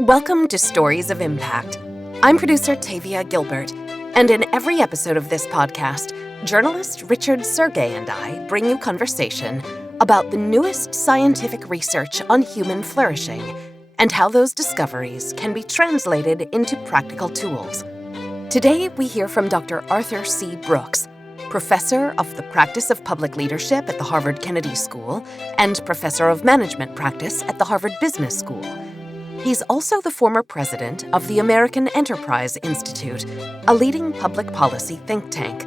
Welcome to Stories of Impact. I'm producer Tavia Gilbert, and in every episode of this podcast, journalist Richard Sergey and I bring you conversation about the newest scientific research on human flourishing and how those discoveries can be translated into practical tools. Today, we hear from Dr. Arthur C. Brooks, professor of the practice of public leadership at the Harvard Kennedy School and professor of management practice at the Harvard Business School. He's also the former president of the American Enterprise Institute, a leading public policy think tank.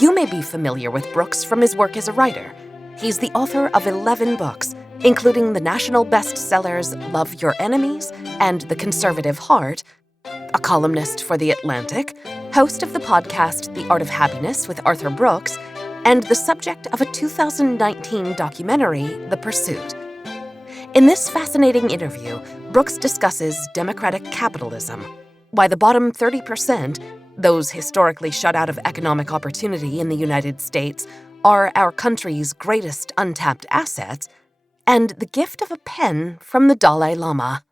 You may be familiar with Brooks from his work as a writer. He's the author of 11 books, including the national bestsellers Love Your Enemies and The Conservative Heart, a columnist for The Atlantic, host of the podcast The Art of Happiness with Arthur Brooks, and the subject of a 2019 documentary, The Pursuit. In this fascinating interview, Brooks discusses democratic capitalism, why the bottom 30%, those historically shut out of economic opportunity in the United States, are our country's greatest untapped assets, and the gift of a pen from the Dalai Lama.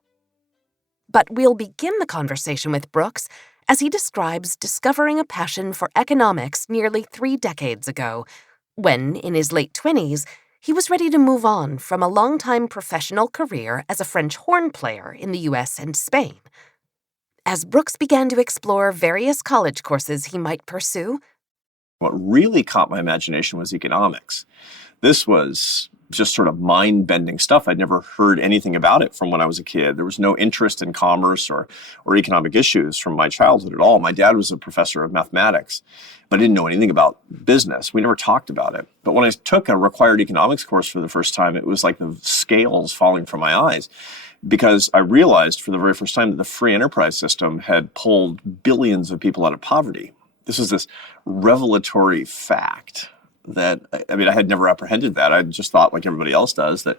But we'll begin the conversation with Brooks as he describes discovering a passion for economics nearly 3 decades ago, when, in his late 20s, he was ready to move on from a long-time professional career as a French horn player in the U.S. and Spain. As Brooks began to explore various college courses he might pursue, what really caught my imagination was economics. This was just sort of mind-bending stuff. I'd never heard anything about it from when I was a kid. There was no interest in commerce or economic issues from my childhood at all. My dad was a professor of mathematics, but I didn't know anything about business. We never talked about it. But when I took a required economics course for the first time, it was like the scales falling from my eyes, because I realized for the very first time that the free enterprise system had pulled billions of people out of poverty. This was this revelatory fact that, I had never apprehended that. I just thought, like everybody else does, that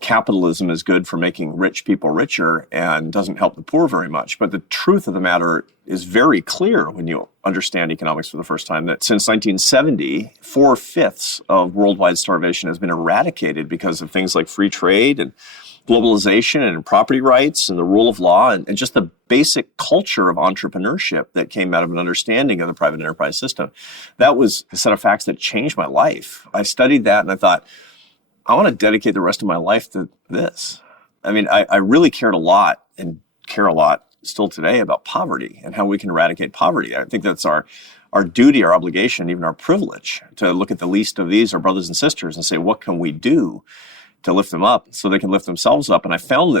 capitalism is good for making rich people richer and doesn't help the poor very much. But the truth of the matter is very clear when you understand economics for the first time, that since 1970, 4/5 of worldwide starvation has been eradicated because of things like free trade and globalization and property rights and the rule of law and just the basic culture of entrepreneurship that came out of an understanding of the private enterprise system. That was a set of facts that changed my life. I studied that and I thought, I want to dedicate the rest of my life to this. I really cared a lot and care a lot still today about poverty and how we can eradicate poverty. I think that's our duty, our obligation, even our privilege to look at the least of these, our brothers and sisters, and say, what can we do to lift them up so they can lift themselves up? And I found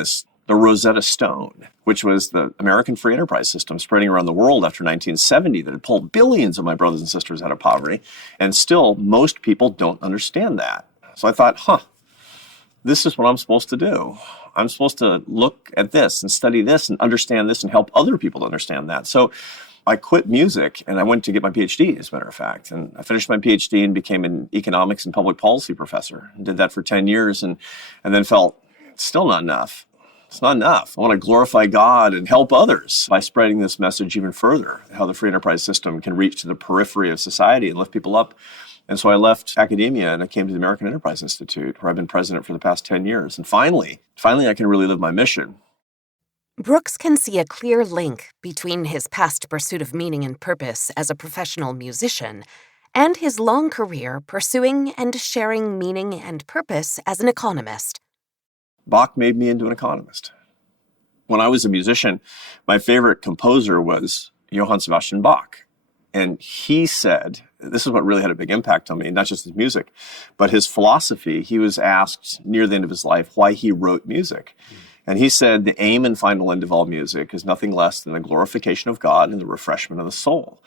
the Rosetta Stone, which was the American free enterprise system spreading around the world after 1970 that had pulled billions of my brothers and sisters out of poverty. And still, most people don't understand that. So I thought, this is what I'm supposed to do. I'm supposed to look at this and study this and understand this and help other people to understand that. So I quit music and I went to get my PhD, as a matter of fact. And I finished my PhD and became an economics and public policy professor. And did that for 10 years and then felt it's still not enough. It's not enough. I want to glorify God and help others by spreading this message even further, how the free enterprise system can reach to the periphery of society and lift people up. And so I left academia and I came to the American Enterprise Institute, where I've been president for the past 10 years. And finally I can really live my mission. Brooks can see a clear link between his past pursuit of meaning and purpose as a professional musician and his long career pursuing and sharing meaning and purpose as an economist. Bach made me into an economist. When I was a musician, my favorite composer was Johann Sebastian Bach. And he said, this is what really had a big impact on me, not just his music, but his philosophy. He was asked near the end of his life why he wrote music. And he said, the aim and final end of all music is nothing less than the glorification of God and the refreshment of the soul.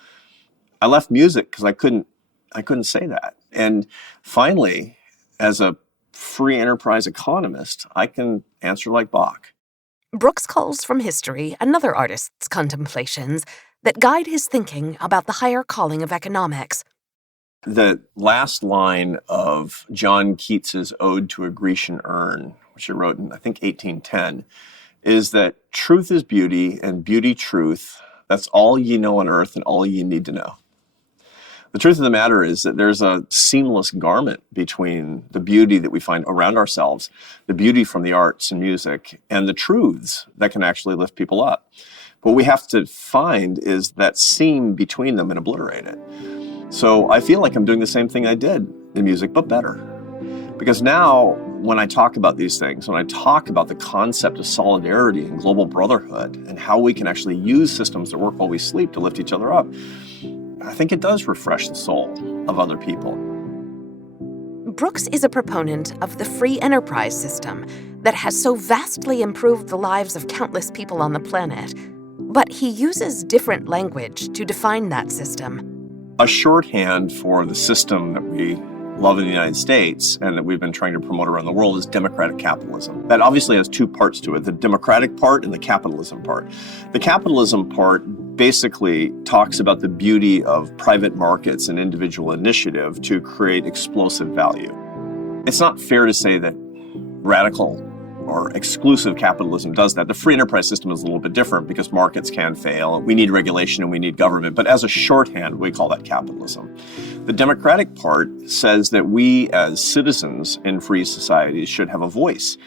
I left music because I couldn't say that. And finally, as a free enterprise economist, I can answer like Bach. Brooks calls from history another artist's contemplations that guide his thinking about the higher calling of economics. The last line of John Keats's Ode to a Grecian Urn, which he wrote in, I think, 1810, is that truth is beauty and beauty truth. That's all ye know on earth and all ye need to know. The truth of the matter is that there's a seamless garment between the beauty that we find around ourselves, the beauty from the arts and music, and the truths that can actually lift people up. What we have to find is that seam between them and obliterate it. So I feel like I'm doing the same thing I did in music, but better. Because now, when I talk about these things, when I talk about the concept of solidarity and global brotherhood and how we can actually use systems that work while we sleep to lift each other up, I think it does refresh the soul of other people. Brooks is a proponent of the free enterprise system that has so vastly improved the lives of countless people on the planet. But he uses different language to define that system. A shorthand for the system that we love in the United States and that we've been trying to promote around the world is democratic capitalism. That obviously has two parts to it, the democratic part and the capitalism part. The capitalism part basically talks about the beauty of private markets and individual initiative to create explosive value. It's not fair to say that radical or exclusive capitalism does that. The free enterprise system is a little bit different because markets can fail. We need regulation and we need government. But as a shorthand, we call that capitalism. The democratic part says that we as citizens in free societies should have a voice.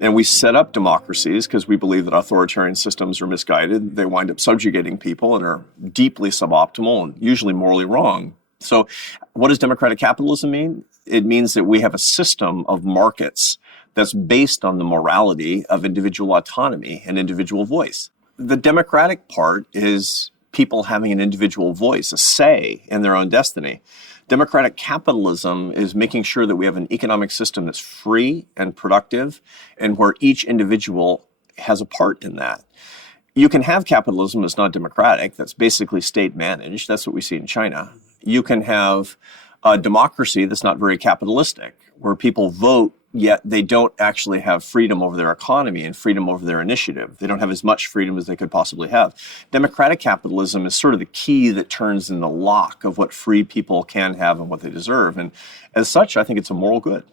And we set up democracies because we believe that authoritarian systems are misguided. They wind up subjugating people and are deeply suboptimal and usually morally wrong. So what does democratic capitalism mean? It means that we have a system of markets that's based on the morality of individual autonomy and individual voice. The democratic part is people having an individual voice, a say in their own destiny. Democratic capitalism is making sure that we have an economic system that's free and productive and where each individual has a part in that. You can have capitalism that's not democratic, that's basically state managed. That's what we see in China. You can have a democracy that's not very capitalistic, where people vote, yet they don't actually have freedom over their economy and freedom over their initiative. They don't have as much freedom as they could possibly have. Democratic capitalism is sort of the key that turns in the lock of what free people can have and what they deserve. And as such, I think it's a moral good.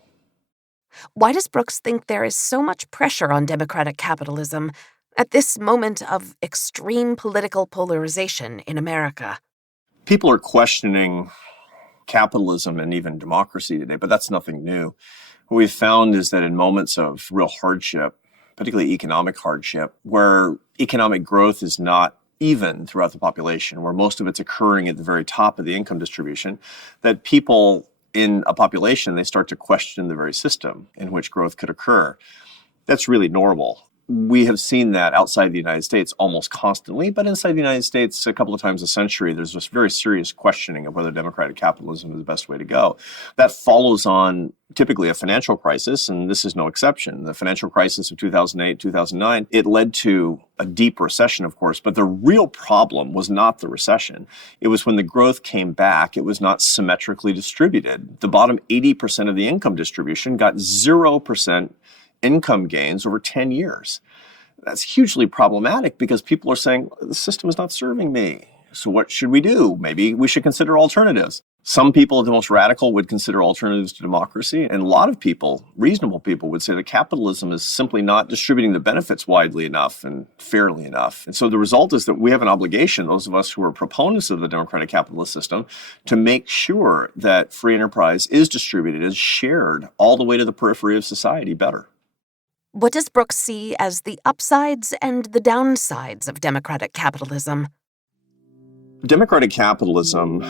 Why does Brooks think there is so much pressure on democratic capitalism at this moment of extreme political polarization in America? People are questioning capitalism and even democracy today, but that's nothing new. What we've found is that in moments of real hardship, particularly economic hardship, where economic growth is not even throughout the population, where most of it's occurring at the very top of the income distribution, that people in a population, they start to question the very system in which growth could occur. That's really normal. We have seen that outside the United States almost constantly, but inside the United States, a couple of times a century, there's this very serious questioning of whether democratic capitalism is the best way to go. That follows on typically a financial crisis, and this is no exception. The financial crisis of 2008, 2009, it led to a deep recession, of course, but the real problem was not the recession. It was when the growth came back, it was not symmetrically distributed. The bottom 80% of the income distribution got 0% income gains over 10 years. That's hugely problematic because people are saying, the system is not serving me. So what should we do? Maybe we should consider alternatives. Some people, the most radical, would consider alternatives to democracy. And a lot of people, reasonable people, would say that capitalism is simply not distributing the benefits widely enough and fairly enough. And so the result is that we have an obligation, those of us who are proponents of the democratic capitalist system, to make sure that free enterprise is distributed, is shared all the way to the periphery of society better. What does Brooks see as the upsides and the downsides of democratic capitalism? Democratic capitalism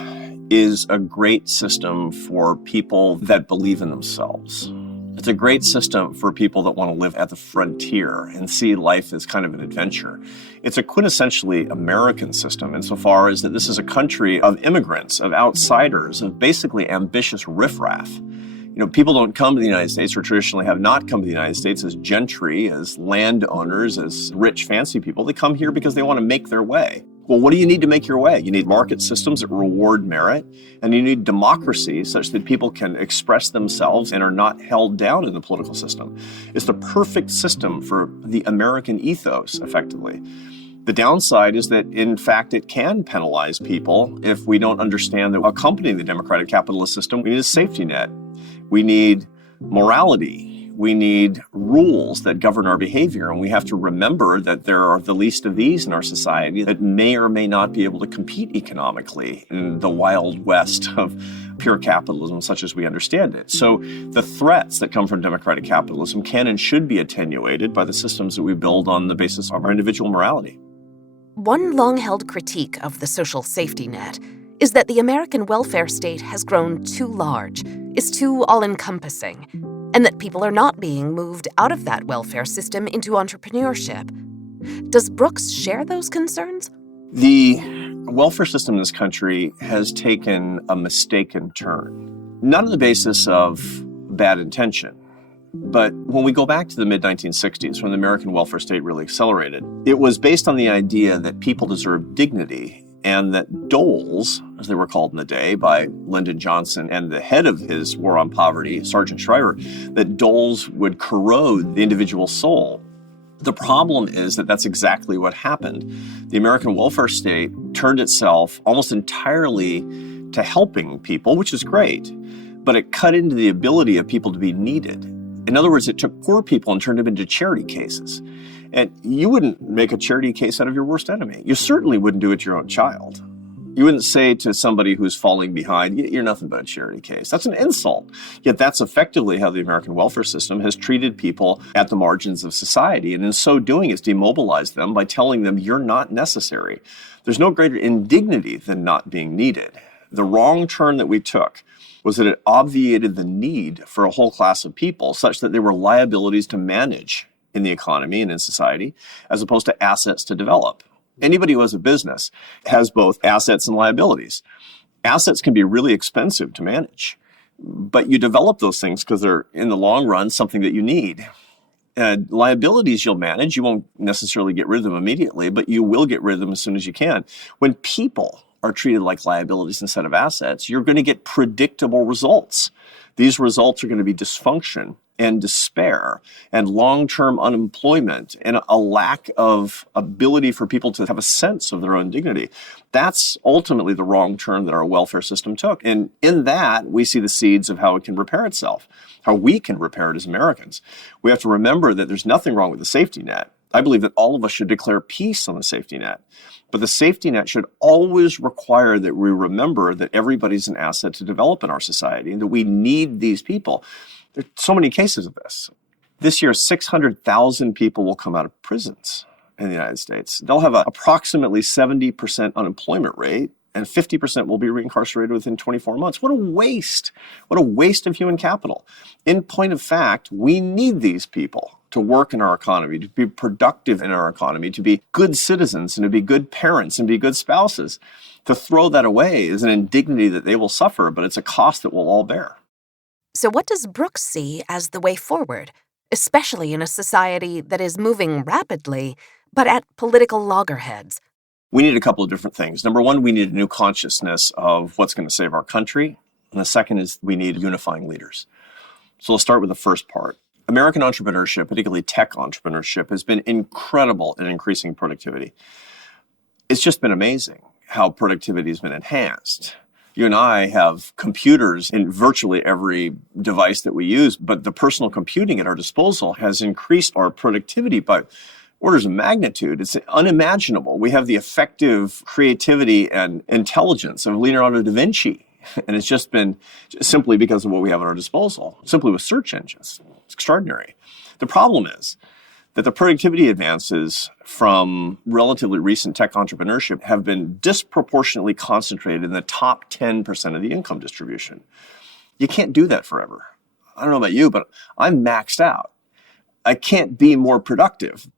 is a great system for people that believe in themselves. It's a great system for people that want to live at the frontier and see life as kind of an adventure. It's a quintessentially American system insofar as that this is a country of immigrants, of outsiders, of basically ambitious riffraff. You know, people don't come to the United States or traditionally have not come to the United States as gentry, as landowners, as rich, fancy people. They come here because they want to make their way. Well, what do you need to make your way? You need market systems that reward merit, and you need democracy such that people can express themselves and are not held down in the political system. It's the perfect system for the American ethos, effectively. The downside is that, in fact, it can penalize people if we don't understand that accompanying the democratic capitalist system, we need a safety net. We need morality. We need rules that govern our behavior, and we have to remember that there are the least of these in our society that may or may not be able to compete economically in the wild west of pure capitalism such as we understand it. So the threats that come from democratic capitalism can and should be attenuated by the systems that we build on the basis of our individual morality. One long-held critique of the social safety net is that the American welfare state has grown too large, is too all-encompassing, and that people are not being moved out of that welfare system into entrepreneurship. Does Brooks share those concerns? The welfare system in this country has taken a mistaken turn, not on the basis of bad intention. But when we go back to the mid-1960s, when the American welfare state really accelerated, it was based on the idea that people deserved dignity and that doles, as they were called in the day by Lyndon Johnson and the head of his War on Poverty, Sergeant Schreiber, that doles would corrode the individual soul. The problem is that that's exactly what happened. The American welfare state turned itself almost entirely to helping people, which is great, but it cut into the ability of people to be needed. In other words, it took poor people and turned them into charity cases. And you wouldn't make a charity case out of your worst enemy. You certainly wouldn't do it to your own child. You wouldn't say to somebody who's falling behind, you're nothing but a charity case. That's an insult. Yet that's effectively how the American welfare system has treated people at the margins of society. And in so doing, it's demobilized them by telling them you're not necessary. There's no greater indignity than not being needed. The wrong turn that we took was that it obviated the need for a whole class of people such that they were liabilities to manage in the economy and in society, as opposed to assets to develop. Anybody who has a business has both assets and liabilities. Assets can be really expensive to manage, but you develop those things because they're, in the long run, something that you need. Liabilities you'll manage, you won't necessarily get rid of them immediately, but you will get rid of them as soon as you can. When people are treated like liabilities instead of assets, you're going to get predictable results. These results are going to be dysfunction and despair and long-term unemployment and a lack of ability for people to have a sense of their own dignity. That's ultimately the wrong turn that our welfare system took. And in that, we see the seeds of how it can repair itself, how we can repair it as Americans. We have to remember that there's nothing wrong with the safety net. I believe that all of us should declare peace on the safety net. But the safety net should always require that we remember that everybody's an asset to develop in our society and that we need these people. There are so many cases of this. This year, 600,000 people will come out of prisons in the United States. They'll have an approximately 70% unemployment rate, and 50% will be reincarcerated within 24 months. What a waste. What a waste of human capital. In point of fact, we need these people to work in our economy, to be productive in our economy, to be good citizens and to be good parents and be good spouses. To throw that away is an indignity that they will suffer, but it's a cost that we'll all bear. So what does Brooks see as the way forward, especially in a society that is moving rapidly, but at political loggerheads? We need a couple of different things. Number one, we need a new consciousness of what's going to save our country. And the second is we need unifying leaders. So let's start with the first part. American entrepreneurship, particularly tech entrepreneurship, has been incredible in increasing productivity. It's just been amazing how productivity has been enhanced. You and I have computers in virtually every device that we use, but the personal computing at our disposal has increased our productivity by orders of magnitude. It's unimaginable. We have the effective creativity and intelligence of Leonardo da Vinci, and it's just been simply because of what we have at our disposal, simply with search engines. It's extraordinary. The problem is that the productivity advances from relatively recent tech entrepreneurship have been disproportionately concentrated in the top 10% of the income distribution. You can't do that forever. I don't know about you, but I'm maxed out. I can't be more productive.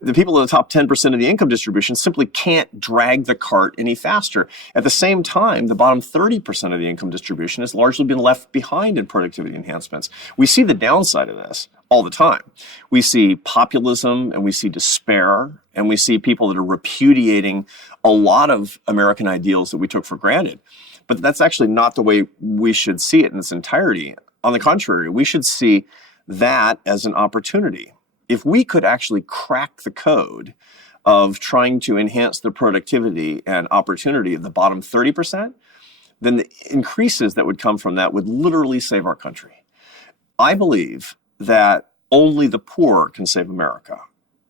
The people in the top 10% of the income distribution simply can't drag the cart any faster. At the same time, the bottom 30% of the income distribution has largely been left behind in productivity enhancements. We see the downside of this all the time. We see populism and we see despair and we see people that are repudiating a lot of American ideals that we took for granted. But that's actually not the way we should see it in its entirety. On the contrary, we should see that as an opportunity. If we could actually crack the code of trying to enhance the productivity and opportunity of the bottom 30%, then the increases that would come from that would literally save our country. I believe that only the poor can save America,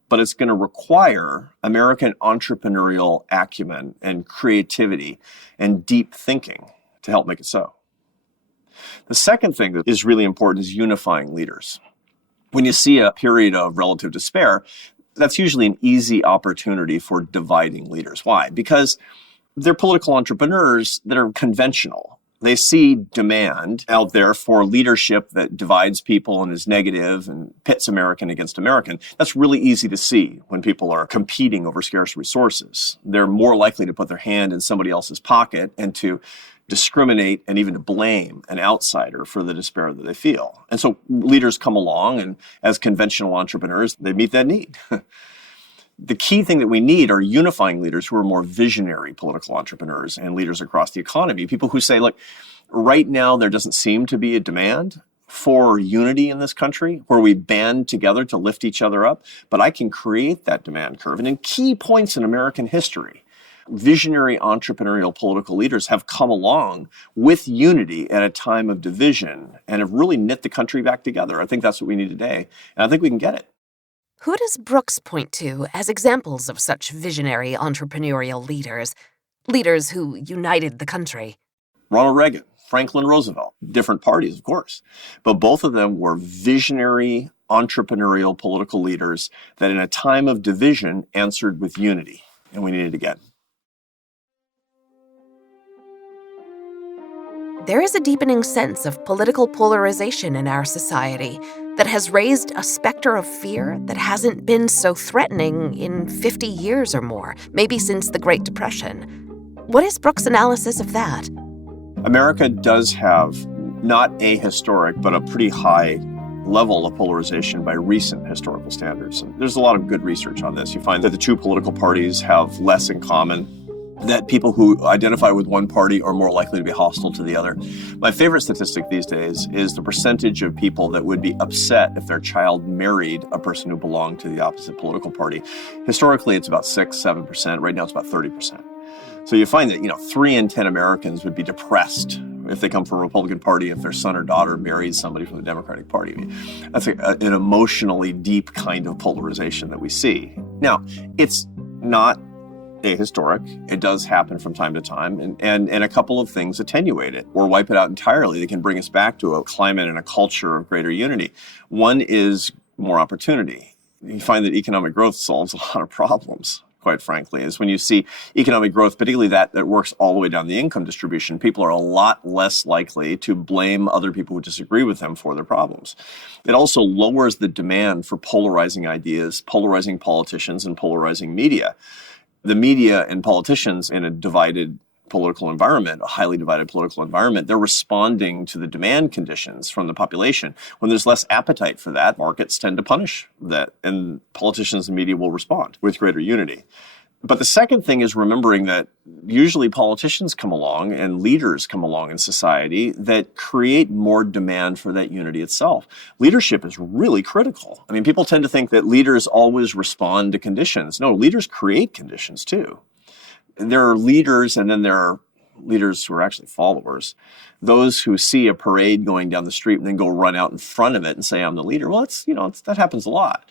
but it's going to require American entrepreneurial acumen and creativity and deep thinking to help make it so. The second thing that is really important is unifying leaders. When you see a period of relative despair, that's usually an easy opportunity for dividing leaders. Why? Because they're political entrepreneurs that are conventional. They see demand out there for leadership that divides people and is negative and pits American against American. That's really easy to see when people are competing over scarce resources. They're more likely to put their hand in somebody else's pocket and to discriminate and even to blame an outsider for the despair that they feel. And so leaders come along, and as conventional entrepreneurs, they meet that need. The key thing that we need are unifying leaders who are more visionary political entrepreneurs and leaders across the economy. People who say, look, right now there doesn't seem to be a demand for unity in this country where we band together to lift each other up, but I can create that demand curve. And in key points in American history, visionary entrepreneurial political leaders have come along with unity at a time of division and have really knit the country back together. I think that's what we need today, and I think we can get it. Who does Brooks point to as examples of such visionary entrepreneurial leaders? Leaders who united the country. Ronald Reagan, Franklin Roosevelt, different parties, of course, but both of them were visionary entrepreneurial political leaders that in a time of division answered with unity, and we need it again. There is a deepening sense of political polarization in our society that has raised a specter of fear that hasn't been so threatening in 50 years or more, maybe since the Great Depression. What is Brooks' analysis of that? America does have not a historic, but a pretty high level of polarization by recent historical standards. And there's a lot of good research on this. You find that the two political parties have less in common, that people who identify with one party are more likely to be hostile to the other. My favorite statistic these days is the percentage of people that would be upset if their child married a person who belonged to the opposite political party. Historically, it's about 6-7%. Right now, it's about 30%. So you find that, 3 in 10 Americans would be depressed if they come from a Republican Party if their son or daughter marries somebody from the Democratic Party. I mean, that's an emotionally deep kind of polarization that we see. Now, it's not ahistoric. It does happen from time to time, and a couple of things attenuate it or wipe it out entirely. They can bring us back to a climate and a culture of greater unity. One is more opportunity. You find that economic growth solves a lot of problems, quite frankly, is when you see economic growth, particularly that works all the way down the income distribution, people are a lot less likely to blame other people who disagree with them for their problems. It also lowers the demand for polarizing ideas, polarizing politicians, and polarizing media. The media and politicians in a divided political environment, a highly divided political environment, they're responding to the demand conditions from the population. When there's less appetite for that, markets tend to punish that, and politicians and media will respond with greater unity. But the second thing is remembering that usually politicians come along and leaders come along in society that create more demand for that unity itself. Leadership is really critical. I mean, people tend to think that leaders always respond to conditions. No, leaders create conditions too. There are leaders, and then there are leaders who are actually followers. Those who see a parade going down the street and then go run out in front of it and say, I'm the leader. Well, that happens a lot.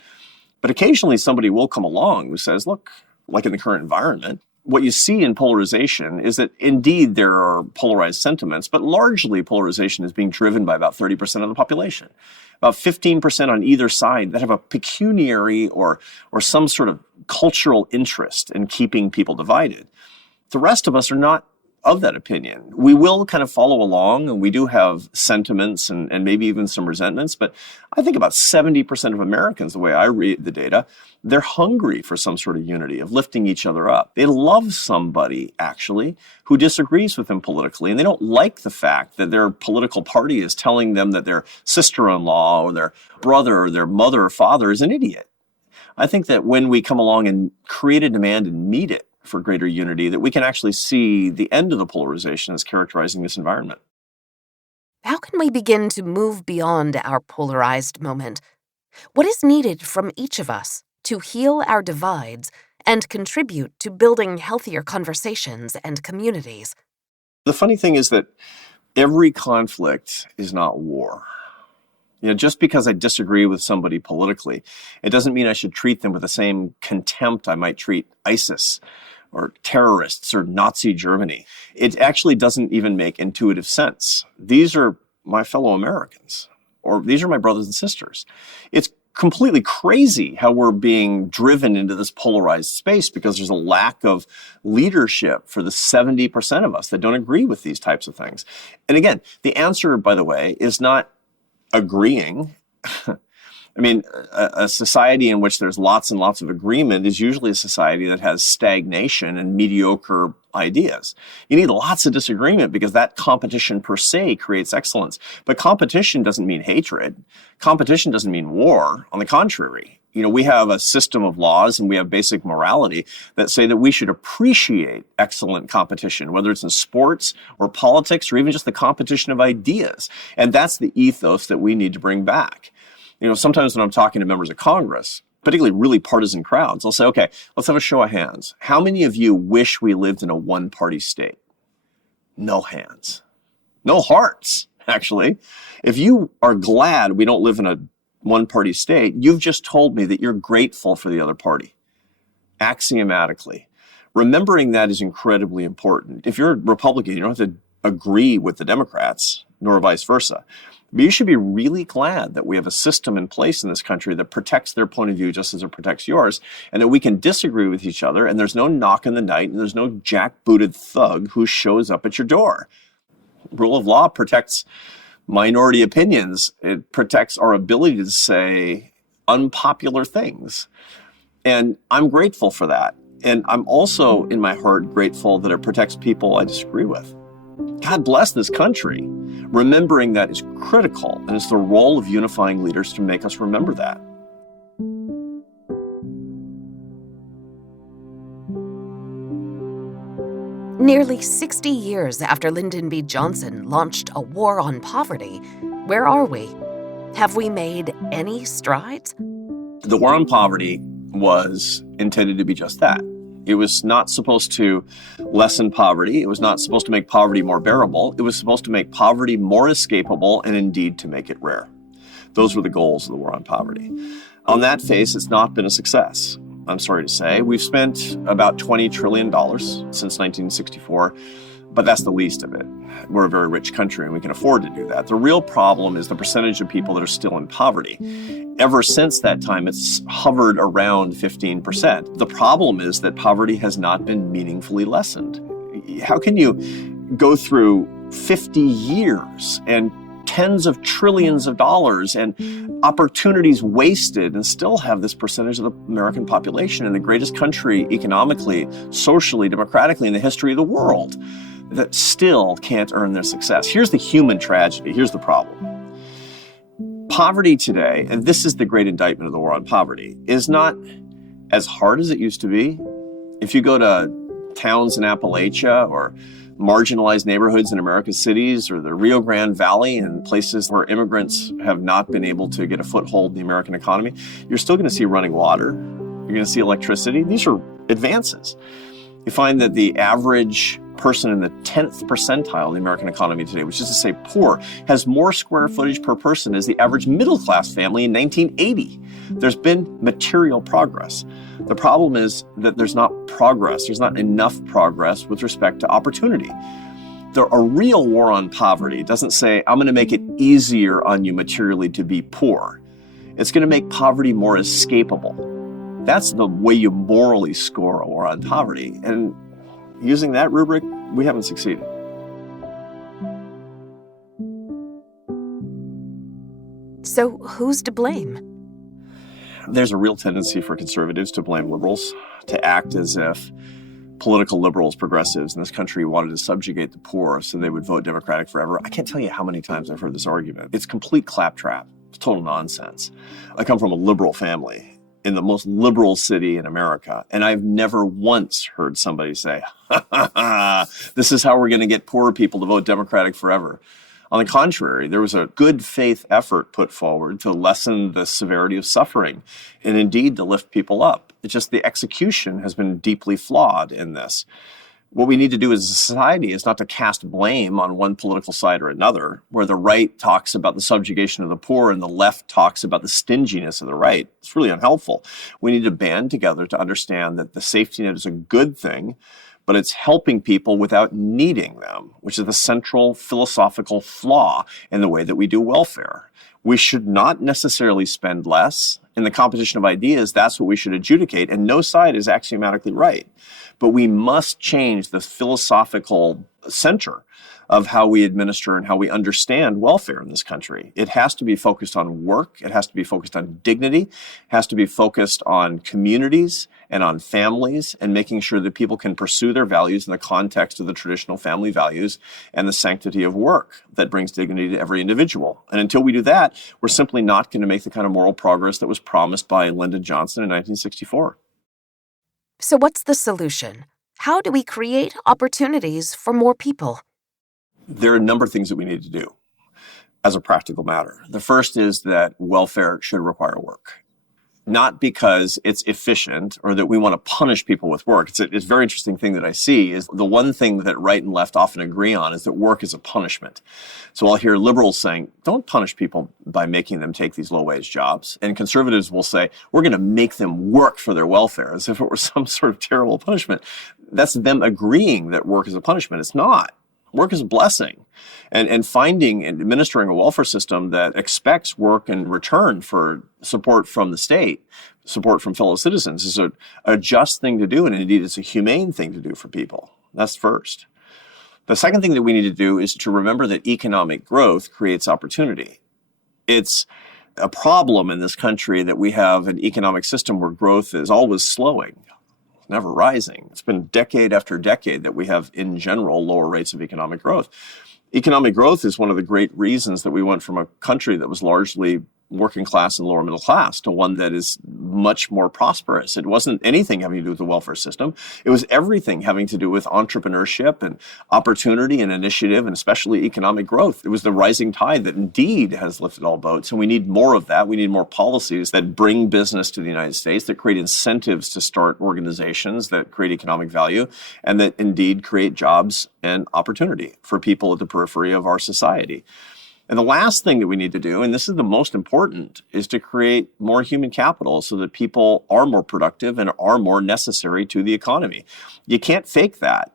But occasionally somebody will come along who says, look, like in the current environment, what you see in polarization is that indeed there are polarized sentiments, but largely polarization is being driven by about 30% of the population. About 15% on either side that have a pecuniary or some sort of cultural interest in keeping people divided. The rest of us are not of that opinion. We will kind of follow along, and we do have sentiments and maybe even some resentments, but I think about 70% of Americans, the way I read the data, they're hungry for some sort of unity, of lifting each other up. They love somebody, actually, who disagrees with them politically, and they don't like the fact that their political party is telling them that their sister-in-law or their brother or their mother or father is an idiot. I think that when we come along and create a demand and meet it for greater unity, that we can actually see the end of the polarization as characterizing this environment. How can we begin to move beyond our polarized moment? What is needed from each of us to heal our divides and contribute to building healthier conversations and communities? The funny thing is that every conflict is not war. Just because I disagree with somebody politically, it doesn't mean I should treat them with the same contempt I might treat ISIS or terrorists or Nazi Germany. It actually doesn't even make intuitive sense. These are my fellow Americans, or these are my brothers and sisters. It's completely crazy how we're being driven into this polarized space because there's a lack of leadership for the 70% of us that don't agree with these types of things. And again, the answer, by the way, is not agreeing. I mean, a society in which there's lots and lots of agreement is usually a society that has stagnation and mediocre ideas. You need lots of disagreement because that competition per se creates excellence. But competition doesn't mean hatred. Competition doesn't mean war. On the contrary, we have a system of laws and we have basic morality that say that we should appreciate excellent competition, whether it's in sports or politics or even just the competition of ideas. And that's the ethos that we need to bring back. Sometimes when I'm talking to members of Congress, particularly really partisan crowds, I'll say, okay, let's have a show of hands. How many of you wish we lived in a one-party state? No hands. No hearts, actually. If you are glad we don't live in a one-party state, you've just told me that you're grateful for the other party, axiomatically. Remembering that is incredibly important. If you're a Republican, you don't have to agree with the Democrats, nor vice versa. But you should be really glad that we have a system in place in this country that protects their point of view just as it protects yours, and that we can disagree with each other, and there's no knock in the night, and there's no jackbooted thug who shows up at your door. Rule of law protects minority opinions. It protects our ability to say unpopular things. And I'm grateful for that. And I'm also, in my heart, grateful that it protects people I disagree with. God bless this country. Remembering that is critical, and it's the role of unifying leaders to make us remember that. Nearly 60 years after Lyndon B. Johnson launched a war on poverty, where are we? Have we made any strides? The war on poverty was intended to be just that. It was not supposed to lessen poverty. It was not supposed to make poverty more bearable. It was supposed to make poverty more escapable and indeed to make it rare. Those were the goals of the war on poverty. On that face, it's not been a success. I'm sorry to say. We've spent about $20 trillion since 1964, but that's the least of it. We're a very rich country and we can afford to do that. The real problem is the percentage of people that are still in poverty. Ever since that time, it's hovered around 15%. The problem is that poverty has not been meaningfully lessened. How can you go through 50 years and tens of trillions of dollars and opportunities wasted and still have this percentage of the American population in the greatest country economically, socially, democratically in the history of the world that still can't earn their success? Here's the human tragedy. Here's the problem. Poverty today, and this is the great indictment of the war on poverty, is not as hard as it used to be. If you go to towns in Appalachia or marginalized neighborhoods in America's cities or the Rio Grande Valley and places where immigrants have not been able to get a foothold in the American economy, you're still going to see running water. You're going to see electricity. These are advances. You find that the average person in the 10th percentile of the American economy today, which is to say poor, has more square footage per person as the average middle-class family in 1980. There's been material progress. The problem is that there's not progress. There's not enough progress with respect to opportunity. A real war on poverty doesn't say, I'm going to make it easier on you materially to be poor. It's going to make poverty more escapable. That's the way you morally score a war on poverty. And using that rubric, we haven't succeeded. So who's to blame? There's a real tendency for conservatives to blame liberals, to act as if political liberals, progressives in this country wanted to subjugate the poor so they would vote Democratic forever. I can't tell you how many times I've heard this argument. It's complete claptrap. It's total nonsense. I come from a liberal family in the most liberal city in America, and I've never once heard somebody say, this is how we're going to get poor people to vote Democratic forever. On the contrary, there was a good faith effort put forward to lessen the severity of suffering and indeed to lift people up. It's just the execution has been deeply flawed in this. What we need to do as a society is not to cast blame on one political side or another, where the right talks about the subjugation of the poor and the left talks about the stinginess of the right. It's really unhelpful. We need to band together to understand that the safety net is a good thing, but it's helping people without needing them, which is the central philosophical flaw in the way that we do welfare. We should not necessarily spend less. In the competition of ideas, that's what we should adjudicate, and no side is axiomatically right. But we must change the philosophical center of how we administer and how we understand welfare in this country. It has to be focused on work. It has to be focused on dignity. It has to be focused on communities and on families and making sure that people can pursue their values in the context of the traditional family values and the sanctity of work that brings dignity to every individual. And until we do that, we're simply not going to make the kind of moral progress that was promised by Lyndon Johnson in 1964. So what's the solution? How do we create opportunities for more people? There are a number of things that we need to do as a practical matter. The first is that welfare should require work. Not because it's efficient or that we want to punish people with work. It's a very interesting thing that I see is the one thing that right and left often agree on is that work is a punishment. So I'll hear liberals saying, don't punish people by making them take these low-wage jobs. And conservatives will say, we're going to make them work for their welfare as if it were some sort of terrible punishment. That's them agreeing that work is a punishment. It's not. Work is a blessing. And finding and administering a welfare system that expects work in return for support from the state, support from fellow citizens is a just thing to do. And indeed, it's a humane thing to do for people. That's first. The second thing that we need to do is to remember that economic growth creates opportunity. It's a problem in this country that we have an economic system where growth is always slowing, never rising. It's been decade after decade that we have, in general, lower rates of economic growth. Economic growth is one of the great reasons that we went from a country that was largely working class and lower middle class to one that is much more prosperous. It wasn't anything having to do with the welfare system. It was everything having to do with entrepreneurship and opportunity and initiative and especially economic growth. It was the rising tide that indeed has lifted all boats. And we need more of that. We need more policies that bring business to the United States, that create incentives to start organizations that create economic value and that indeed create jobs and opportunity for people at the periphery of our society. And the last thing that we need to do, and this is the most important, is to create more human capital so that people are more productive and are more necessary to the economy. You can't fake that.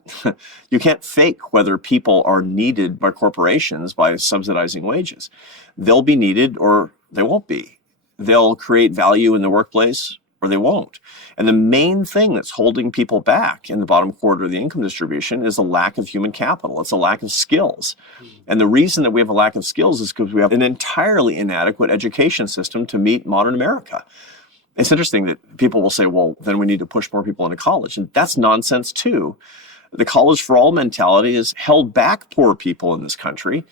You can't fake whether people are needed by corporations by subsidizing wages. They'll be needed or they won't be. They'll create value in the workplace or they won't. And the main thing that's holding people back in the bottom quarter of the income distribution is a lack of human capital. It's a lack of skills. And the reason that we have a lack of skills is because we have an entirely inadequate education system to meet modern America. It's interesting that people will say, well, then we need to push more people into college. And that's nonsense too. The college for all mentality has held back poor people in this country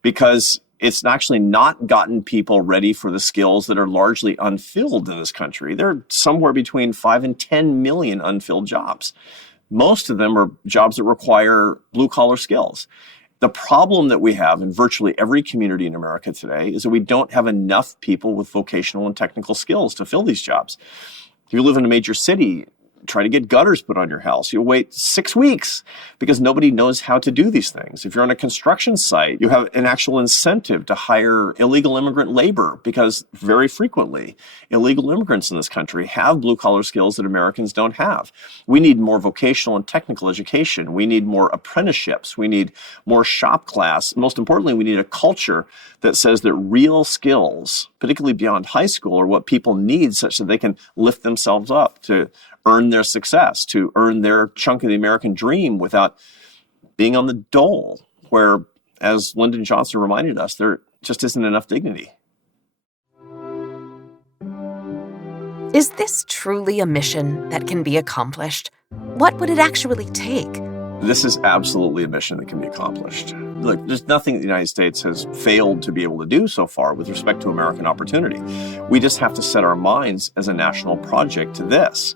because it's actually not gotten people ready for the skills that are largely unfilled in this country. There are somewhere between 5 and 10 million unfilled jobs. Most of them are jobs that require blue-collar skills. The problem that we have in virtually every community in America today is that we don't have enough people with vocational and technical skills to fill these jobs. If you live in a major city, try to get gutters put on your house. You'll wait 6 weeks because nobody knows how to do these things. If you're on a construction site, you have an actual incentive to hire illegal immigrant labor because very frequently illegal immigrants in this country have blue-collar skills that Americans don't have. We need more vocational and technical education. We need more apprenticeships. We need more shop class. Most importantly, we need a culture that says that real skills, particularly beyond high school, are what people need such that they can lift themselves up to earn their success, to earn their chunk of the American dream without being on the dole, where, as Lyndon Johnson reminded us, there just isn't enough dignity. Is this truly a mission that can be accomplished? What would it actually take? This is absolutely a mission that can be accomplished. Look, there's nothing that the United States has failed to be able to do so far with respect to American opportunity. We just have to set our minds as a national project to this.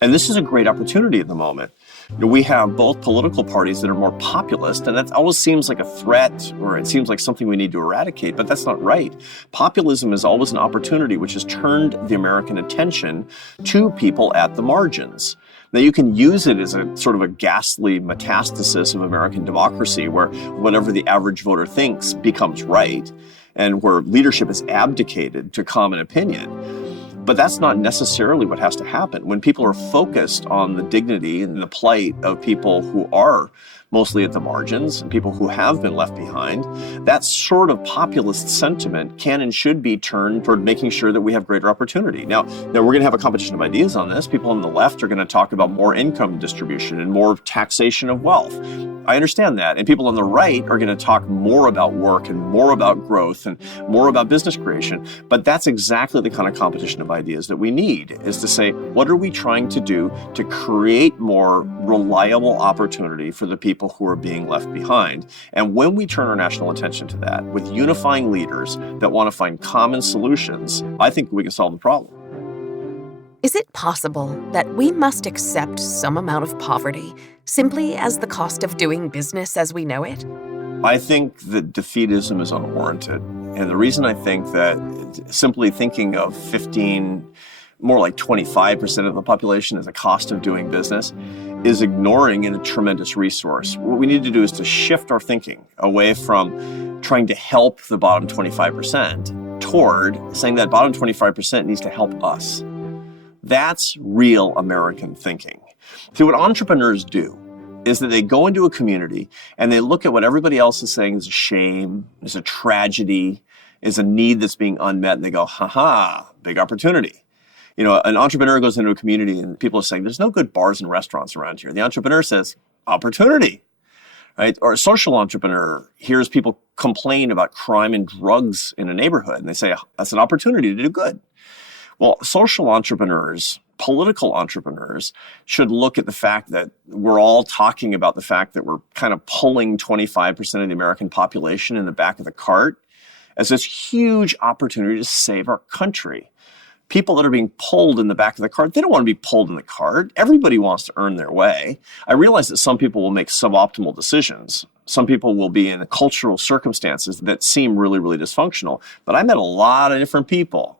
And this is a great opportunity at the moment. We have both political parties that are more populist, and that always seems like a threat, or it seems like something we need to eradicate, but that's not right. Populism is always an opportunity which has turned the American attention to people at the margins. Now, you can use it as a sort of a ghastly metastasis of American democracy where whatever the average voter thinks becomes right and where leadership is abdicated to common opinion. But that's not necessarily what has to happen. When people are focused on the dignity and the plight of people who are mostly at the margins and people who have been left behind, that sort of populist sentiment can and should be turned toward making sure that we have greater opportunity. Now we're going to have a competition of ideas on this. People on the left are going to talk about more income distribution and more taxation of wealth. I understand that. And people on the right are going to talk more about work and more about growth and more about business creation. But that's exactly the kind of competition of ideas that we need, is to say, what are we trying to do to create more reliable opportunity for the people who are being left behind? And when we turn our national attention to that with unifying leaders that want to find common solutions, I think we can solve the problem. Is it possible that we must accept some amount of poverty simply as the cost of doing business as we know it? I think that defeatism is unwarranted. And the reason I think that simply thinking of 15, more like 25% of the population as a cost of doing business is ignoring a tremendous resource. What we need to do is to shift our thinking away from trying to help the bottom 25% toward saying that bottom 25% needs to help us. That's real American thinking. See, what entrepreneurs do is that they go into a community and they look at what everybody else is saying is a shame, is a tragedy, is a need that's being unmet, and they go, ha, big opportunity. You know, an entrepreneur goes into a community and people are saying, there's no good bars and restaurants around here. The entrepreneur says, opportunity, right? Or a social entrepreneur hears people complain about crime and drugs in a neighborhood, and they say, that's an opportunity to do good. Well, social entrepreneurs, political entrepreneurs should look at the fact that we're all talking about the fact that we're kind of pulling 25% of the American population in the back of the cart as this huge opportunity to save our country. People that are being pulled in the back of the cart, they don't want to be pulled in the cart. Everybody wants to earn their way. I realize that some people will make suboptimal decisions. Some people will be in cultural circumstances that seem really, really dysfunctional. But I met a lot of different people.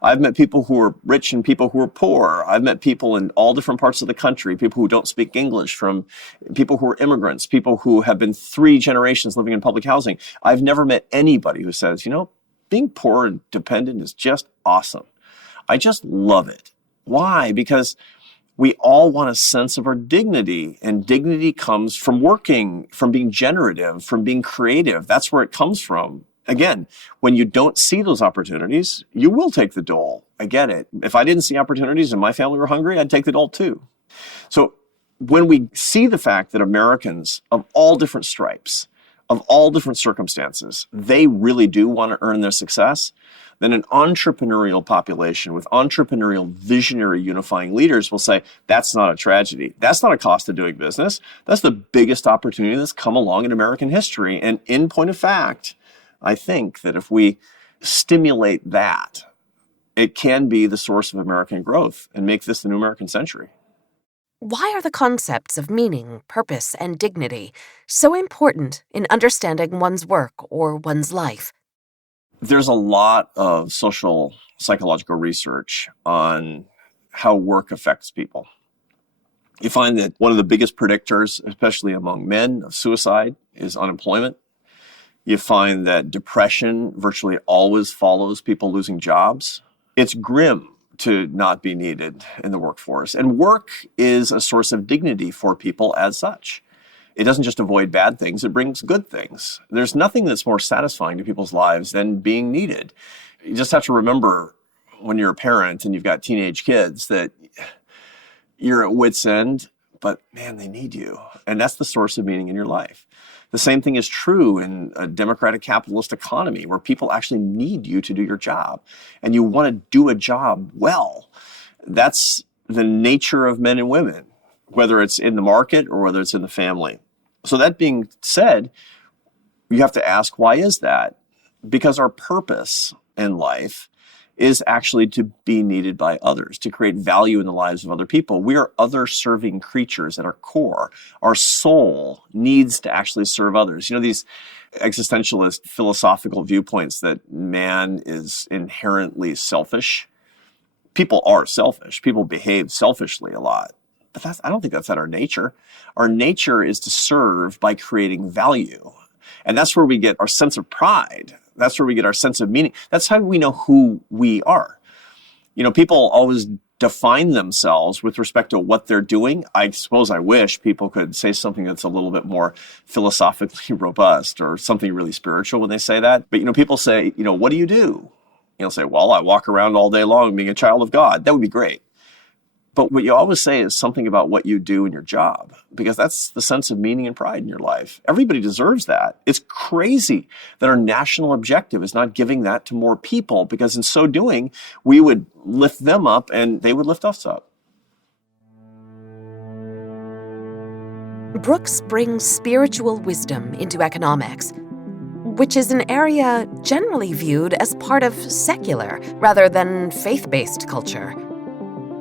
I've met people who are rich and people who are poor. I've met people in all different parts of the country, people who don't speak English, from people who are immigrants, people who have been 3 generations living in public housing. I've never met anybody who says, you know, being poor and dependent is just awesome. I just love it. Why? Because we all want a sense of our dignity, and dignity comes from working, from being generative, from being creative. That's where it comes from. Again, when you don't see those opportunities, you will take the dole. I get it. If I didn't see opportunities and my family were hungry, I'd take the dole too. So when we see the fact that Americans of all different stripes, of all different circumstances, they really do want to earn their success, then an entrepreneurial population with entrepreneurial, visionary, unifying leaders will say, that's not a tragedy. That's not a cost of doing business. That's the biggest opportunity that's come along in American history. And in point of fact, I think that if we stimulate that, it can be the source of American growth and make this the new American century. Why are the concepts of meaning, purpose, and dignity so important in understanding one's work or one's life? There's a lot of social psychological research on how work affects people. You find that one of the biggest predictors, especially among men, of suicide is unemployment. You find that depression virtually always follows people losing jobs. It's grim to not be needed in the workforce. And work is a source of dignity for people as such. It doesn't just avoid bad things, it brings good things. There's nothing that's more satisfying to people's lives than being needed. You just have to remember when you're a parent and you've got teenage kids that you're at wit's end, but man, they need you. And that's the source of meaning in your life. The same thing is true in a democratic capitalist economy where people actually need you to do your job and you want to do a job well. That's the nature of men and women, whether it's in the market or whether it's in the family. So that being said, you have to ask, why is that? Because our purpose in life is actually to be needed by others, to create value in the lives of other people. We are other-serving creatures at our core. Our soul needs to actually serve others. You know, these existentialist philosophical viewpoints that man is inherently selfish. People are selfish. People behave selfishly a lot. But I don't think that's at our nature. Our nature is to serve by creating value. And that's where we get our sense of pride. That's where we get our sense of meaning. That's how we know who we are. People always define themselves with respect to what they're doing. I suppose I wish people could say something that's a little bit more philosophically robust or something really spiritual when they say that. But, people say, what do you do? Say, well, I walk around all day long being a child of God. That would be great. But what you always say is something about what you do in your job, because that's the sense of meaning and pride in your life. Everybody deserves that. It's crazy that our national objective is not giving that to more people, because in so doing, we would lift them up and they would lift us up. Brooks brings spiritual wisdom into economics, which is an area generally viewed as part of secular rather than faith-based culture.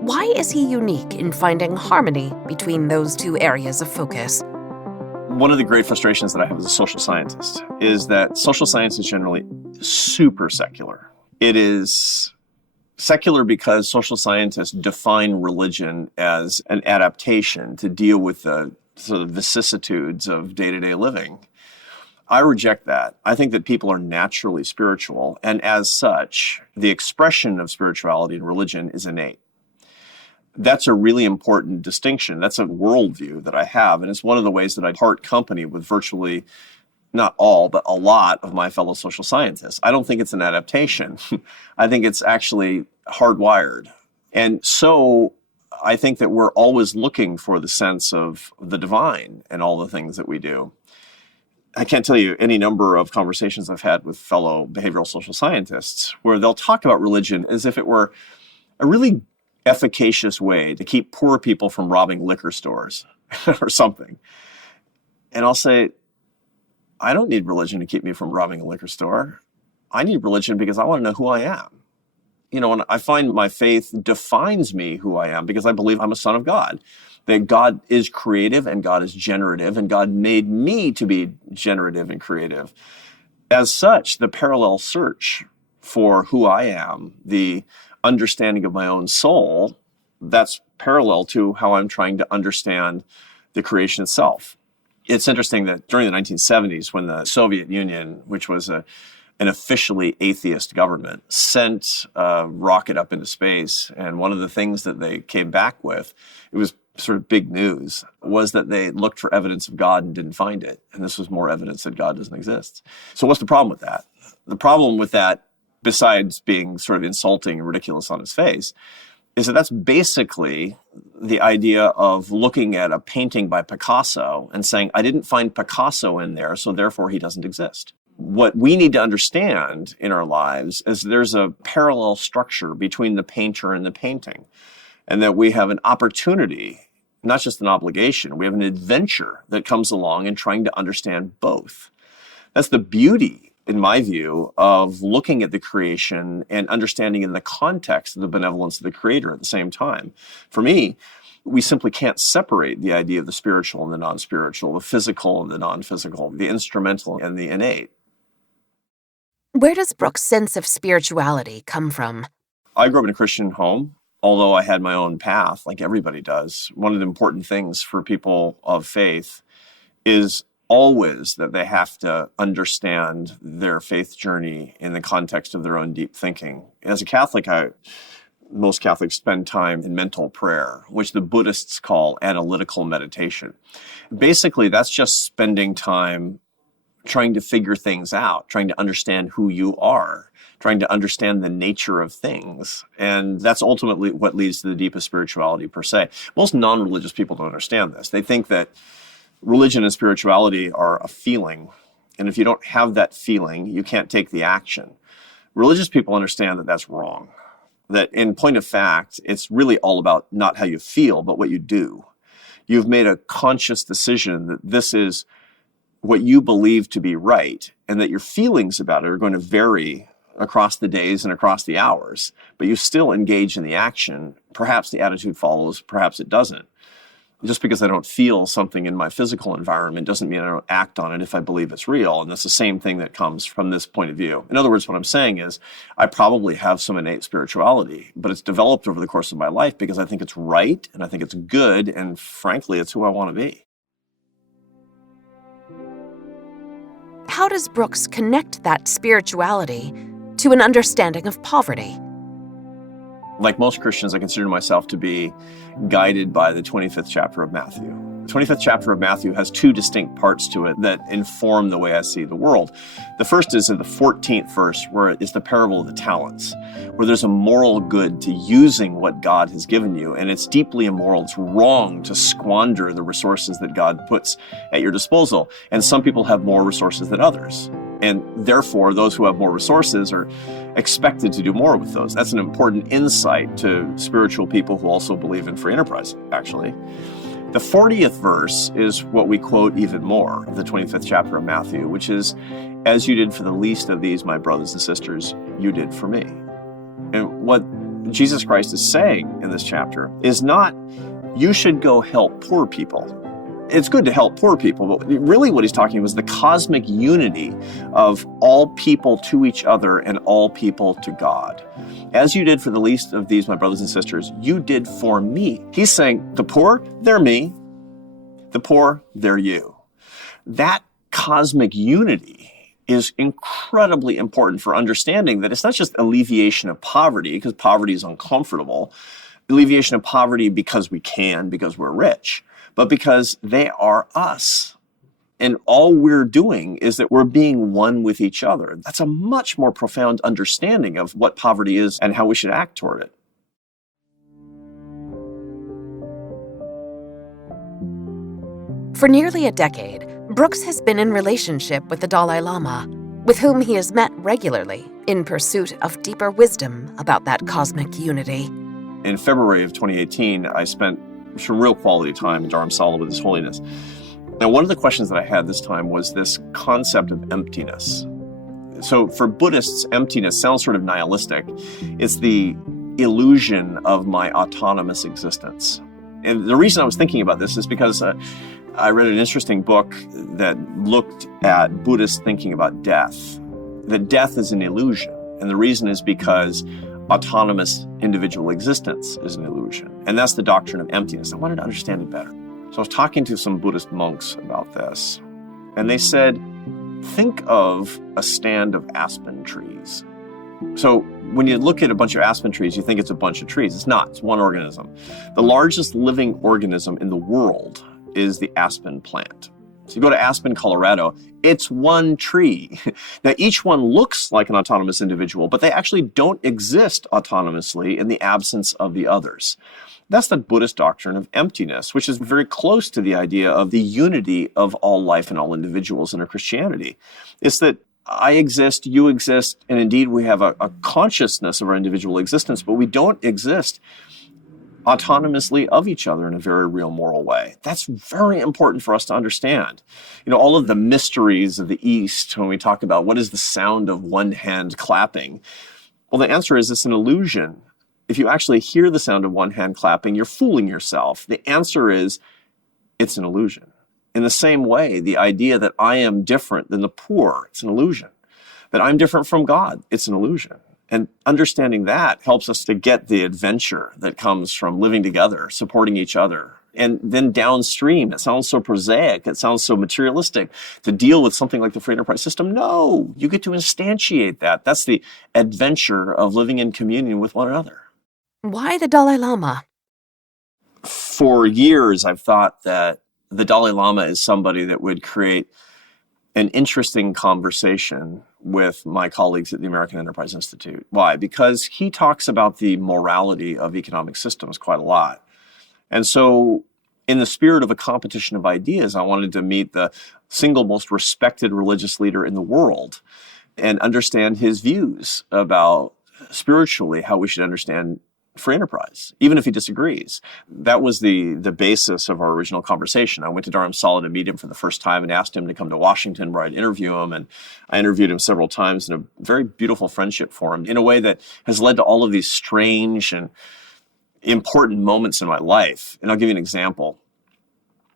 Why is he unique in finding harmony between those two areas of focus? One of the great frustrations that I have as a social scientist is that social science is generally super secular. It is secular because social scientists define religion as an adaptation to deal with the sort of vicissitudes of day-to-day living. I reject that. I think that people are naturally spiritual, and as such, the expression of spirituality in religion is innate. That's a really important distinction. That's a worldview that I have, and it's one of the ways that I part company with virtually, not all, but a lot of my fellow social scientists. I don't think it's an adaptation. I think it's actually hardwired. And so I think that we're always looking for the sense of the divine in all the things that we do. I can't tell you any number of conversations I've had with fellow behavioral social scientists where they'll talk about religion as if it were a really efficacious way to keep poor people from robbing liquor stores or something. And I'll say, I don't need religion to keep me from robbing a liquor store. I need religion because I want to know who I am. And I find my faith defines me who I am because I believe I'm a son of God, that God is creative and God is generative, and God made me to be generative and creative. As such, the parallel search for who I am, the understanding of my own soul, that's parallel to how I'm trying to understand the creation itself. It's interesting that during the 1970s, when the Soviet Union, which was an officially atheist government, sent a rocket up into space, and one of the things that they came back with, it was sort of big news, was that they looked for evidence of God and didn't find it. And this was more evidence that God doesn't exist. So what's the problem with that? The problem with that, besides being sort of insulting and ridiculous on its face, is that that's basically the idea of looking at a painting by Picasso and saying, I didn't find Picasso in there, so therefore he doesn't exist. What we need to understand in our lives is there's a parallel structure between the painter and the painting, and that we have an opportunity, not just an obligation, we have an adventure that comes along in trying to understand both. That's the beauty, in my view, of looking at the creation and understanding in the context of the benevolence of the Creator at the same time. For me, we simply can't separate the idea of the spiritual and the non-spiritual, the physical and the non-physical, the instrumental and the innate. Where does Brooks' sense of spirituality come from? I grew up in a Christian home, although I had my own path, like everybody does. One of the important things for people of faith is always that they have to understand their faith journey in the context of their own deep thinking. As a Catholic, most Catholics spend time in mental prayer, which the Buddhists call analytical meditation. Basically, that's just spending time trying to figure things out, trying to understand who you are, trying to understand the nature of things. And that's ultimately what leads to the deepest spirituality per se. Most non-religious people don't understand this. They think that religion and spirituality are a feeling. And if you don't have that feeling, you can't take the action. Religious people understand that that's wrong. That in point of fact, it's really all about not how you feel, but what you do. You've made a conscious decision that this is what you believe to be right, and that your feelings about it are going to vary across the days and across the hours, but you still engage in the action. Perhaps the attitude follows, perhaps it doesn't. Just because I don't feel something in my physical environment doesn't mean I don't act on it if I believe it's real. And that's the same thing that comes from this point of view. In other words, what I'm saying is I probably have some innate spirituality, but it's developed over the course of my life because I think it's right and I think it's good. And frankly, it's who I want to be. How does Brooks connect that spirituality to an understanding of poverty? Like most Christians, I consider myself to be guided by the 25th chapter of Matthew. The 25th chapter of Matthew has two distinct parts to it that inform the way I see the world. The first is in the 14th verse, where it is the parable of the talents, where there's a moral good to using what God has given you, and it's deeply immoral. It's wrong to squander the resources that God puts at your disposal, and some people have more resources than others. And therefore, those who have more resources are expected to do more with those. That's an important insight to spiritual people who also believe in free enterprise, actually. The 40th verse is what we quote even more of the 25th chapter of Matthew, which is, "As you did for the least of these, my brothers and sisters, you did for me." And what Jesus Christ is saying in this chapter is not, you should go help poor people. It's good to help poor people, but really what he's talking about is the cosmic unity of all people to each other and all people to God. As you did for the least of these, my brothers and sisters, you did for me. He's saying the poor, they're me. The poor, they're you. That cosmic unity is incredibly important for understanding that it's not just alleviation of poverty, because poverty is uncomfortable, alleviation of poverty because we can, because we're rich, but because they are us. And all we're doing is that we're being one with each other. That's a much more profound understanding of what poverty is and how we should act toward it. For nearly a decade, Brooks has been in relationship with the Dalai Lama, with whom he has met regularly in pursuit of deeper wisdom about that cosmic unity. In February of 2018, I spent some real quality time in Dharamsala with His Holiness. Now, one of the questions that I had this time was this concept of emptiness. So for Buddhists, emptiness sounds sort of nihilistic. It's the illusion of my autonomous existence. And the reason I was thinking about this is because I read an interesting book that looked at Buddhist thinking about death, that death is an illusion. And the reason is because autonomous individual existence is an illusion. And that's the doctrine of emptiness. I wanted to understand it better. So I was talking to some Buddhist monks about this, and they said, think of a stand of aspen trees. So when you look at a bunch of aspen trees, you think it's a bunch of trees. It's not. It's one organism. The largest living organism in the world is the aspen plant. So you go to Aspen, Colorado, it's one tree. Now, each one looks like an autonomous individual, but they actually don't exist autonomously in the absence of the others. That's the Buddhist doctrine of emptiness, which is very close to the idea of the unity of all life and all individuals in Christianity. It's that I exist, you exist, and indeed we have a consciousness of our individual existence, but we don't exist autonomously of each other in a very real moral way. That's very important for us to understand. You know, all of the mysteries of the East, when we talk about what is the sound of one hand clapping, well, the answer is it's an illusion. If you actually hear the sound of one hand clapping, you're fooling yourself. The answer is it's an illusion. In the same way, the idea that I am different than the poor, it's an illusion. That I'm different from God, it's an illusion. And understanding that helps us to get the adventure that comes from living together, supporting each other. And then downstream, it sounds so prosaic, it sounds so materialistic to deal with something like the free enterprise system. No, you get to instantiate that. That's the adventure of living in communion with one another. Why the Dalai Lama? For years, I've thought that the Dalai Lama is somebody that would create an interesting conversation with my colleagues at the American Enterprise Institute. Why? Because he talks about the morality of economic systems quite a lot. And so in the spirit of a competition of ideas, I wanted to meet the single most respected religious leader in the world and understand his views about spiritually how we should understand free enterprise, even if he disagrees. That was the basis of our original conversation. I went to Dharamsala to meet him for the first time and asked him to come to Washington where I'd interview him. And I interviewed him several times in a very beautiful friendship formed in a way that has led to all of these strange and important moments in my life. And I'll give you an example.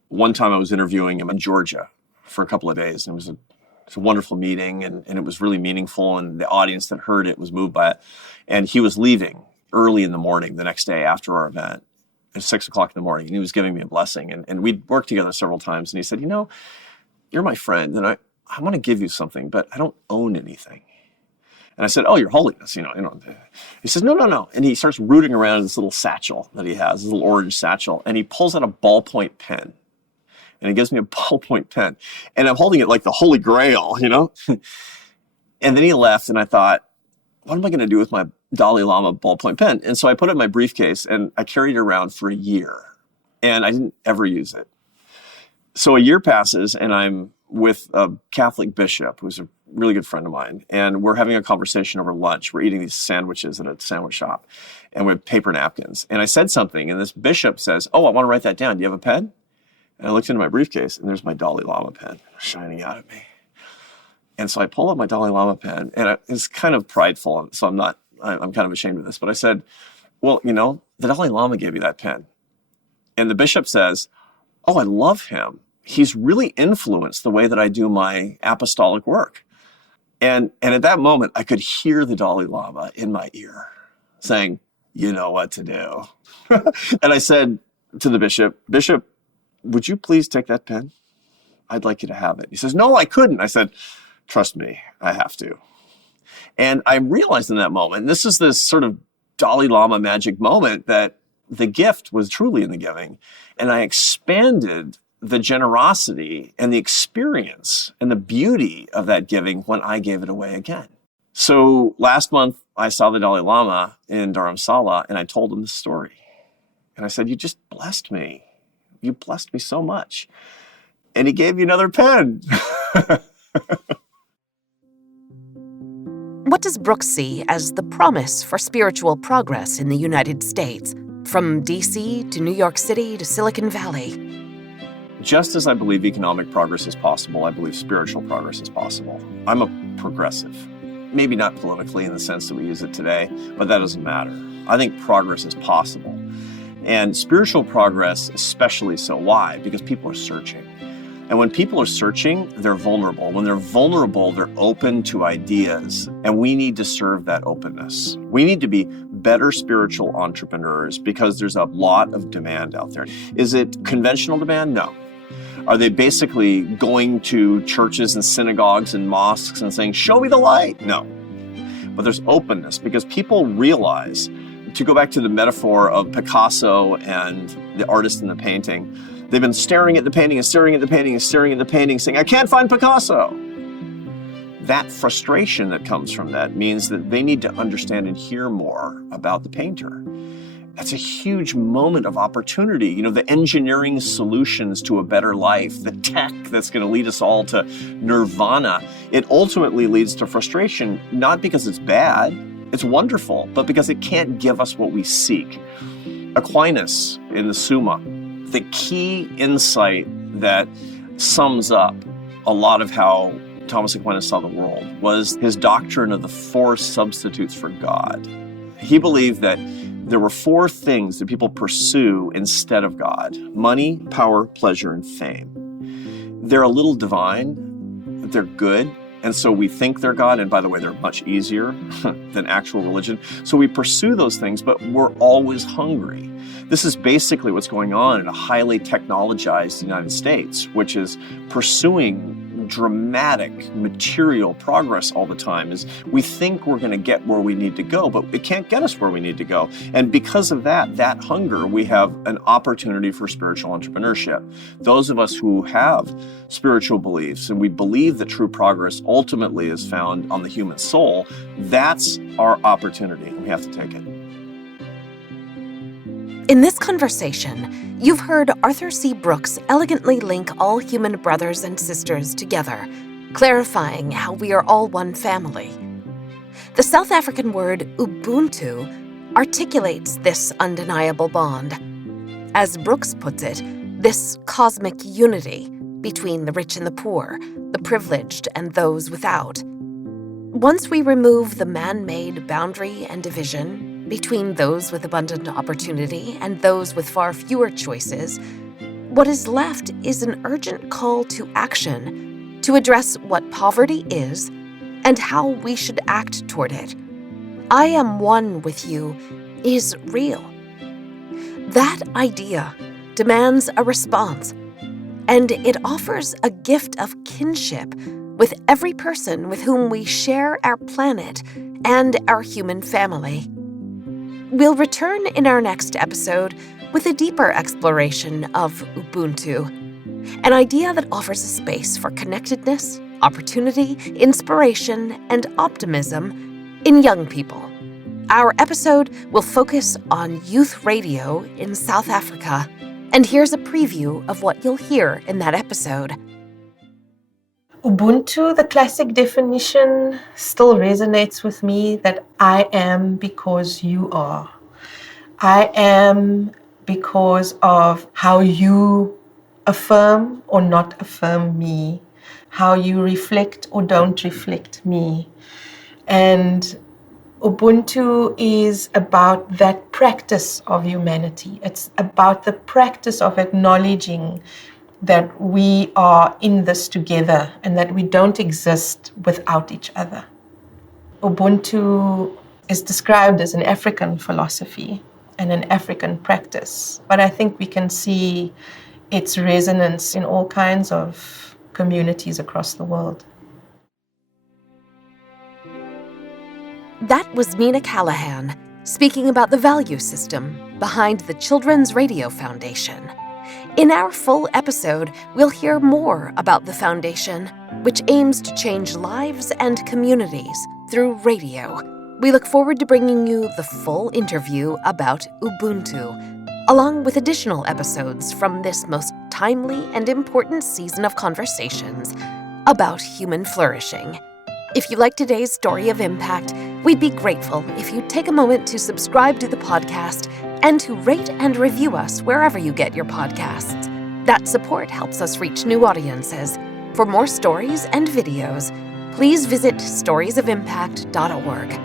One time I was interviewing him in Georgia for a couple of days, and it was a wonderful meeting, and it was really meaningful, and the audience that heard it was moved by it. And he was leaving early in the morning the next day after our event at 6 o'clock in the morning, and he was giving me a blessing. And we'd worked together several times, and he said, you're my friend, and I want to give you something, but I don't own anything. And I said, oh, Your Holiness, He says, no. And he starts rooting around in this little satchel that he has, this little orange satchel, and he pulls out a ballpoint pen. And he gives me a ballpoint pen. And I'm holding it like the Holy Grail, And then he left, and I thought, what am I going to do with my Dalai Lama ballpoint pen? And so I put it in my briefcase, and I carried it around for a year. And I didn't ever use it. So a year passes, and I'm with a Catholic bishop who's a really good friend of mine. And we're having a conversation over lunch. We're eating these sandwiches at a sandwich shop, and we have paper napkins. And I said something, and this bishop says, oh, I want to write that down. Do you have a pen? And I looked into my briefcase, and there's my Dalai Lama pen shining out at me. And so I pull up my Dalai Lama pen, and it's kind of prideful, so I'm kind of ashamed of this. But I said, well, the Dalai Lama gave you that pen. And the bishop says, oh, I love him. He's really influenced the way that I do my apostolic work. And at that moment, I could hear the Dalai Lama in my ear saying, you know what to do. And I said to the bishop, would you please take that pen? I'd like you to have it. He says, no, I couldn't. I said, trust me, I have to. And I realized in that moment, and this is this sort of Dalai Lama magic moment, that the gift was truly in the giving. And I expanded the generosity and the experience and the beauty of that giving when I gave it away again. So last month, I saw the Dalai Lama in Dharamsala, and I told him the story. And I said, you just blessed me. You blessed me so much. And he gave me another pen. What does Brooks see as the promise for spiritual progress in the United States, from D.C. to New York City to Silicon Valley? Just as I believe economic progress is possible, I believe spiritual progress is possible. I'm a progressive. Maybe not politically in the sense that we use it today, but that doesn't matter. I think progress is possible. And spiritual progress especially so. Why? Because people are searching. And when people are searching, they're vulnerable. When they're vulnerable, they're open to ideas. And we need to serve that openness. We need to be better spiritual entrepreneurs because there's a lot of demand out there. Is it conventional demand? No. Are they basically going to churches and synagogues and mosques and saying, show me the light? No. But there's openness because people realize, to go back to the metaphor of Picasso and the artist in the painting, they've been staring at the painting and staring at the painting and staring at the painting, saying, I can't find Picasso. That frustration that comes from that means that they need to understand and hear more about the painter. That's a huge moment of opportunity. The engineering solutions to a better life, the tech that's going to lead us all to nirvana, it ultimately leads to frustration, not because it's bad, it's wonderful, but because it can't give us what we seek. Aquinas in the Summa, the key insight that sums up a lot of how Thomas Aquinas saw the world was his doctrine of the 4 substitutes for God. He believed that there were 4 things that people pursue instead of God: money, power, pleasure, and fame. They're a little divine, but they're good. And so we think they're God, and by the way, they're much easier than actual religion. So we pursue those things, but we're always hungry. This is basically what's going on in a highly technologized United States, which is pursuing dramatic material progress all the time. Is we think we're going to get where we need to go, but it can't get us where we need to go. And because of that hunger, we have an opportunity for spiritual entrepreneurship. Those of us who have spiritual beliefs and we believe that true progress ultimately is found on the human soul, that's our opportunity. We have to take it. In this conversation, you've heard Arthur C. Brooks elegantly link all human brothers and sisters together, clarifying how we are all one family. The South African word Ubuntu articulates this undeniable bond. As Brooks puts it, this cosmic unity between the rich and the poor, the privileged and those without. Once we remove the man-made boundary and division between those with abundant opportunity and those with far fewer choices, What is left is an urgent call to action to address what poverty is and how we should act toward it. I am one with you is real. That idea demands a response, and it offers a gift of kinship with every person with whom we share our planet and our human family. We'll return in our next episode with a deeper exploration of Ubuntu, an idea that offers a space for connectedness, opportunity, inspiration, and optimism in young people. Our episode will focus on youth radio in South Africa, and here's a preview of what you'll hear in that episode. Ubuntu, the classic definition, still resonates with me, that I am because you are. I am because of how you affirm or not affirm me, how you reflect or don't reflect me. And Ubuntu is about that practice of humanity. It's about the practice of acknowledging that we are in this together and that we don't exist without each other. Ubuntu is described as an African philosophy and an African practice, but I think we can see its resonance in all kinds of communities across the world. That was Nina Callahan speaking about the value system behind the Children's Radio Foundation. In our full episode, we'll hear more about the foundation, which aims to change lives and communities through radio. We look forward to bringing you the full interview about Ubuntu, along with additional episodes from this most timely and important season of conversations about human flourishing. If you like today's story of impact, we'd be grateful if you'd take a moment to subscribe to the podcast and to rate and review us wherever you get your podcasts. That support helps us reach new audiences. For more stories and videos, please visit storiesofimpact.org.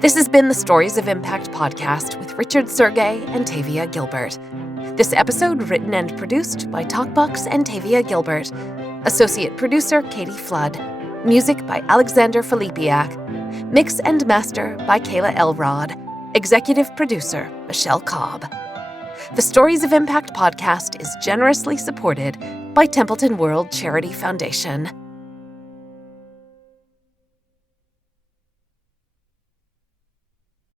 This has been the Stories of Impact podcast with Richard Sergey and Tavia Gilbert. This episode written and produced by Talkbox and Tavia Gilbert. Associate producer Katie Flood. Music by Alexander Filipiak. Mix and master by Kayla Elrod. Executive producer Michelle Cobb. The Stories of Impact podcast is generously supported by Templeton World Charity Foundation.